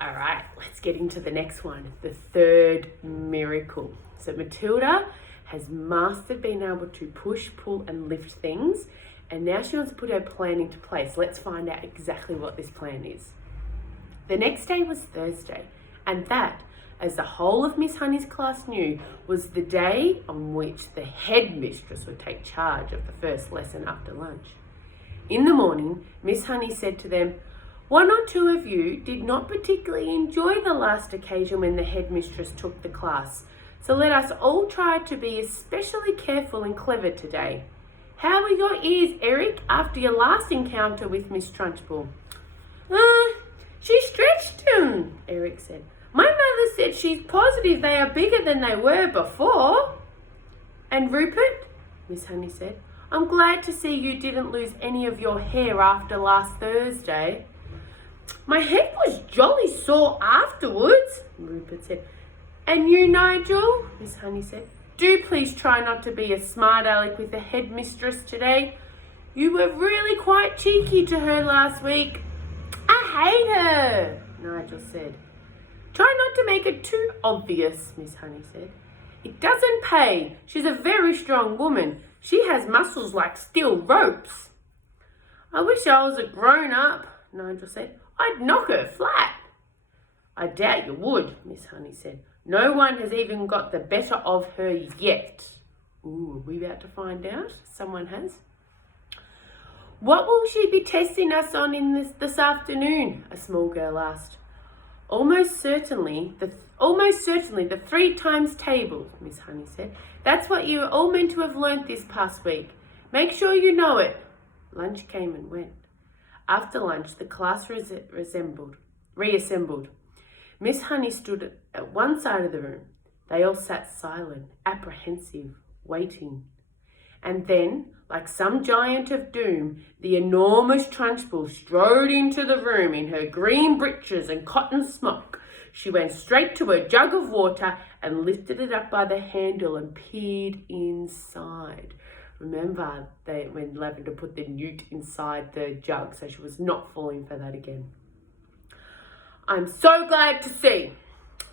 All right, let's get into the next one, the third miracle. So Matilda has mastered being able to push, pull, and lift things, and now she wants to put her plan into place. Let's find out exactly what this plan is. The next day was Thursday, and that, as the whole of Miss Honey's class knew, was the day on which the headmistress would take charge of the first lesson after lunch. In the morning, Miss Honey said to them, "One or two of you did not particularly enjoy the last occasion when the headmistress took the class, so let us all try to be especially careful and clever today. How were your ears, Eric, after your last encounter with Miss Trunchbull?" She stretched them, Eric said. "My mother said she's positive they are bigger than they were before." "And Rupert," Miss Honey said, "I'm glad to see you didn't lose any of your hair after last Thursday." "My head was jolly sore afterwards," Rupert said. "And you, Nigel," Miss Honey said, "do please try not to be a smart aleck with the headmistress today. You were really quite cheeky to her last week." "I hate her," Nigel said. "Try not to make it too obvious," Miss Honey said. "It doesn't pay. She's a very strong woman. She has muscles like steel ropes." "I wish I was a grown-up," Nigel said. "I'd knock her flat." "I doubt you would," Miss Honey said. "No one has even got the better of her yet." Ooh, are we about to find out? Someone has. "What will she be testing us on in this afternoon?" a small girl asked. Almost certainly the 3 times table," Miss Honey said. "That's what you are all meant to have learnt this past week. Make sure you know it." Lunch came and went. After lunch, the class reassembled. Miss Honey stood at one side of the room. They all sat silent, apprehensive, waiting. And then, like some giant of doom, the enormous Trunchbull strode into the room in her green breeches and cotton smock. She went straight to a jug of water and lifted it up by the handle and peered inside. Remember when Lavender put the newt inside the jug, so she was not falling for that again. "I'm so glad to see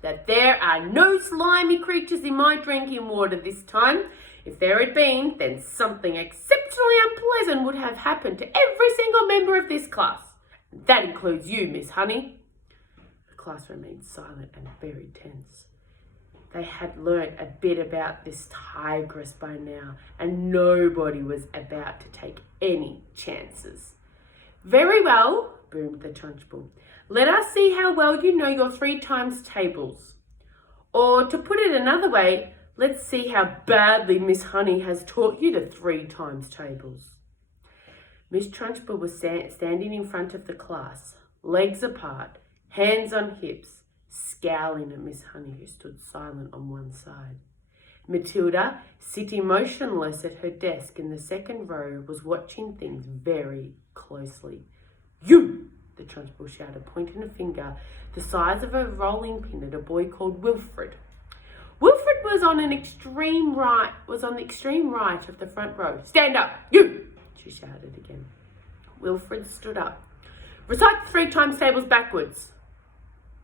that there are no slimy creatures in my drinking water this time. If there had been, then something exceptionally unpleasant would have happened to every single member of this class. That includes you, Miss Honey." The class remained silent and very tense. They had learnt a bit about this tigress by now, and nobody was about to take any chances. "Very well," boomed the Trunchbull. "Let us see how well you know your 3 times tables. Or, to put it another way, let's see how badly Miss Honey has taught you the 3 times tables." Miss Trunchbull was standing in front of the class, legs apart, hands on hips, scowling at Miss Honey, who stood silent on one side. Matilda, sitting motionless at her desk in the second row, was watching things very closely. "You!" the Trunchbull shouted, pointing a finger the size of a rolling pin at a boy called Wilfred. Wilfred was on the extreme right of the front row. "Stand up, you!" she shouted again. Wilfred stood up. "Recite the 3 times tables backwards."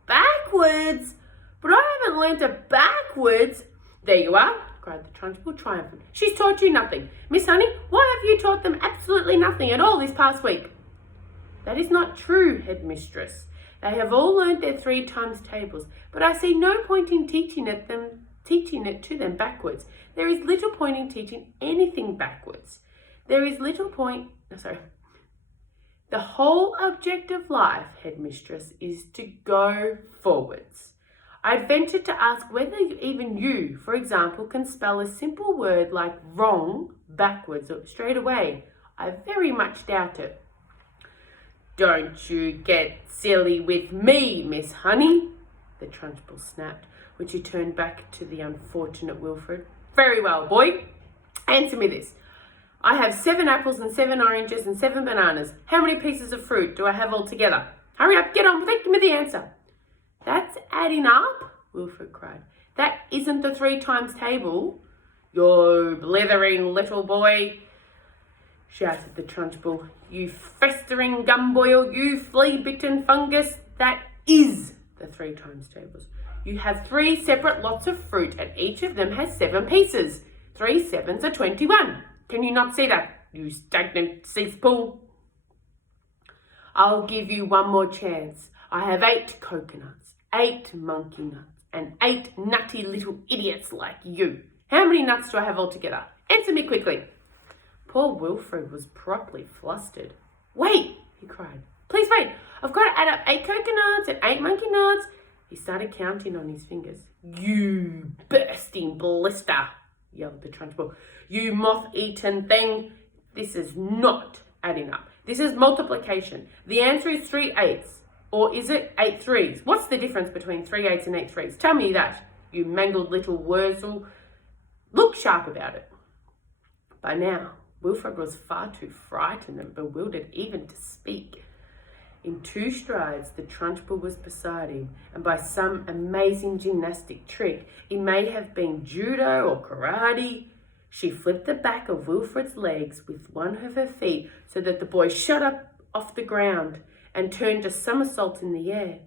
"Backwards? But I haven't learnt it backwards." "There you are," cried the Trunchbull, triumphant. "She's taught you nothing. Miss Honey, why have you taught them absolutely nothing at all this past week?" "That is not true, headmistress. They have all learnt their 3 times tables, but I see no point in teaching it to them backwards. There is little point in teaching anything backwards. The whole object of life, headmistress, is to go forwards. I ventured to ask whether even you, for example, can spell a simple word like wrong backwards or straight away. I very much doubt it." "Don't you get silly with me, Miss Honey," the Trunchbull snapped, when she turned back to the unfortunate Wilfred. "Very well, boy. Answer me this. I have 7 apples and 7 oranges and 7 bananas. How many pieces of fruit do I have altogether? Hurry up, get on with it, give me the answer." "That's adding up," Wilfred cried. "That isn't the 3 times table." "You blithering little boy," shouted the Trunchbull. "You festering gumboil, you flea-bitten fungus, that is the 3 times tables. You have 3 separate lots of fruit and each of them has 7 pieces. 3 sevens are 21. Can you not see that, you stagnant cesspool? I'll give you one more chance. I have 8 coconuts, 8 monkey nuts, and 8 nutty little idiots like you. How many nuts do I have altogether? Answer me quickly. Poor Wilfred was properly flustered. Wait, he cried. Please wait. I've got to add up 8 coconuts and 8 monkey nuts. He started counting on his fingers. You bursting blister, yelled the Trunchbull. You moth-eaten thing. This is not adding up. This is multiplication. The answer is 3 eighths. Or is it 8 threes? What's the difference between 3 eighths and 8 threes? Tell me that, you mangled little wurzel. Look sharp about it. By now, Wilfred was far too frightened and bewildered even to speak. In 2 strides, the Trunchbull was beside him, and by some amazing gymnastic trick, it may have been judo or karate, she flipped the back of Wilfred's legs with one of her feet so that the boy shot up off the ground and turned a somersault in the air.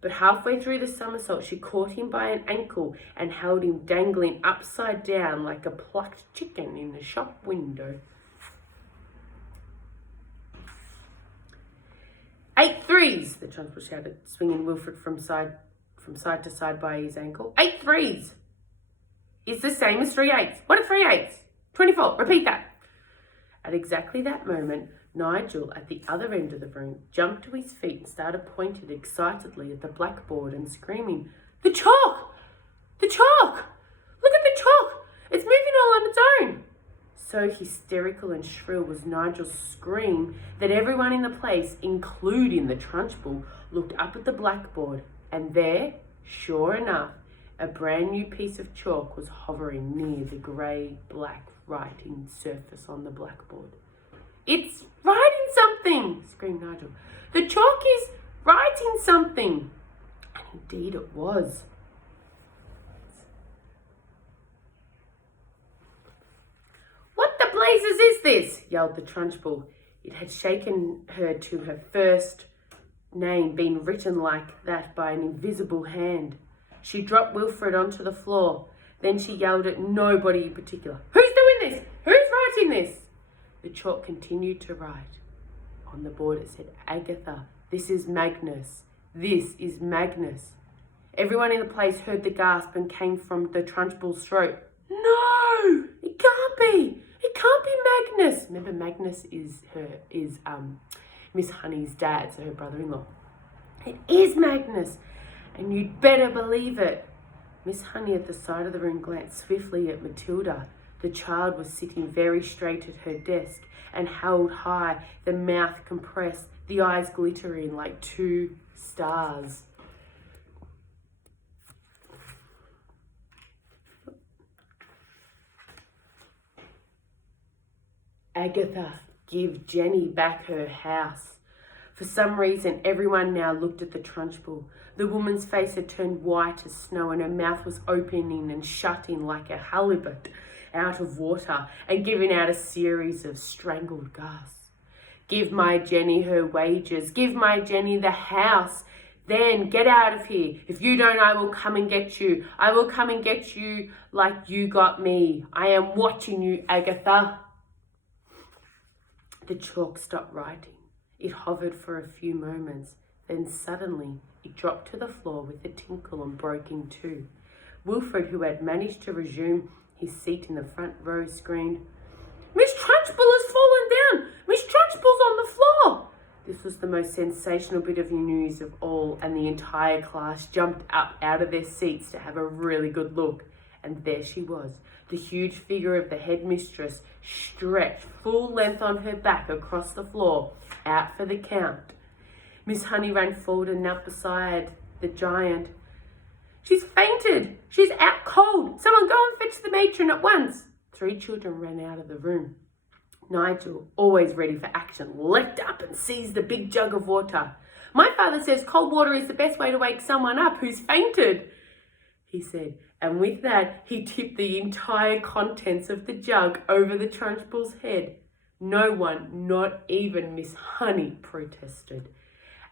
But halfway through the somersault, she caught him by an ankle and held him dangling upside down like a plucked chicken in the shop window. 8 threes, the Trunchbull shouted, swinging Wilfred from side to side by his ankle. 8 threes is the same as 3 eighths. What are 3 eighths? 24. Repeat that. At exactly that moment, Nigel, at the other end of the room, jumped to his feet and started pointing excitedly at the blackboard and screaming, The chalk! The chalk! Look at the chalk! It's moving all on its own! So hysterical and shrill was Nigel's scream that everyone in the place, including the Trunchbull, looked up at the blackboard, and there, sure enough, a brand new piece of chalk was hovering near the grey-black writing surface on the blackboard. It's writing something, screamed Nigel. The chalk is writing something. And indeed it was. What the blazes is this? Yelled the Trunchbull. It had shaken her to her first name being written like that by an invisible hand. She dropped Wilfred onto the floor. Then she yelled at nobody in particular. Who's doing this? Who's writing this? The chalk continued to write. On the board it said, Agatha, this is Magnus. This is Magnus. Everyone in the place heard the gasp and came from the Trunchbull's throat. No, it can't be. It can't be Magnus. Remember, Magnus is Miss Honey's dad, so her brother-in-law. It is Magnus, and you'd better believe it. Miss Honey at the side of the room glanced swiftly at Matilda. The child was sitting very straight at her desk and held high, the mouth compressed, the eyes glittering like 2 stars. Agatha, give Jenny back her house. For some reason, everyone now looked at the Trunchbull. The woman's face had turned white as snow and her mouth was opening and shutting like a halibut out of water and giving out a series of strangled gasps. Give my Jenny her wages. Give my Jenny the house. Then get out of here. If you don't, I will come and get you. I will come and get you like you got me. I am watching you, Agatha. The chalk stopped writing. It hovered for a few moments. Then suddenly it dropped to the floor with a tinkle and broke in 2. Wilfred, who had managed to resume his seat in the front row, screamed, Miss Trunchbull has fallen down! Miss Trunchbull's on the floor! This was the most sensational bit of news of all, and the entire class jumped up out of their seats to have a really good look. And there she was, the huge figure of the headmistress, stretched full length on her back across the floor, out for the count. Miss Honey ran forward and knelt beside the giant. She's fainted. She's out cold. Someone go and fetch the matron at once. 3 children ran out of the room. Nigel, always ready for action, leapt up and seized the big jug of water. My father says cold water is the best way to wake someone up who's fainted, he said. And with that, he tipped the entire contents of the jug over the Trunchbull's head. No one, not even Miss Honey, protested.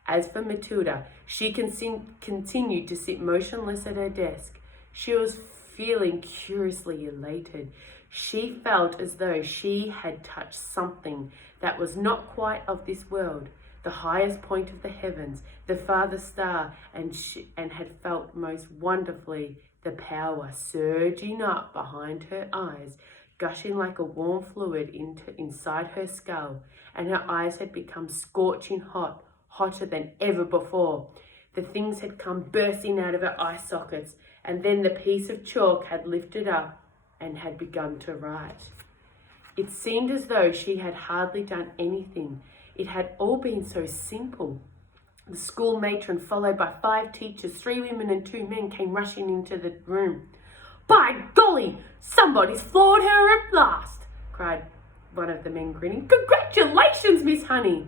As for Matilda, she continued to sit motionless at her desk. She was feeling curiously elated. She felt as though she had touched something that was not quite of this world, the highest point of the heavens, the farthest star, and had felt most wonderfully the power surging up behind her eyes, gushing like a warm fluid inside her skull, and her eyes had become scorching hot, hotter than ever before. The things had come bursting out of her eye sockets, and then the piece of chalk had lifted up and had begun to write. It seemed as though she had hardly done anything. It had all been so simple. The school matron, followed by 5 teachers, 3 women and 2 men, came rushing into the room. "By golly, somebody's floored her at last," cried one of the men, grinning. "Congratulations, Miss Honey."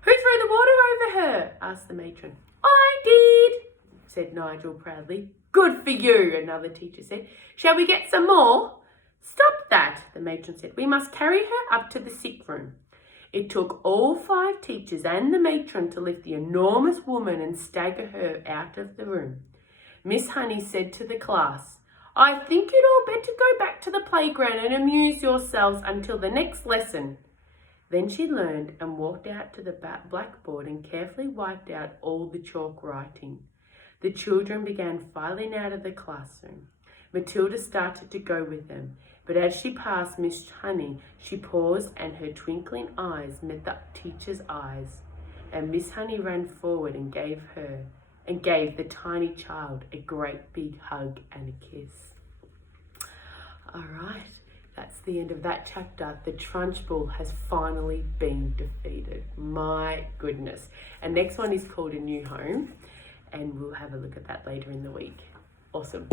"Who threw the water over her?" asked the matron. "I did," said Nigel proudly. "Good for you," another teacher said. "Shall we get some more?" "Stop that," the matron said. "We must carry her up to the sick room." It took all 5 teachers and the matron to lift the enormous woman and stagger her out of the room. Miss Honey said to the class, "I think you'd all better go back to the playground and amuse yourselves until the next lesson." Then she learned and walked out to the blackboard and carefully wiped out all the chalk writing. The children began filing out of the classroom. Matilda started to go with them, but as she passed Miss Honey, she paused and her twinkling eyes met the teacher's eyes, and Miss Honey ran forward and gave the tiny child a great big hug and a kiss. All right, that's the end of that chapter. The Trunchbull has finally been defeated. My goodness. And next one is called A New Home, and we'll have a look at that later in the week. Awesome.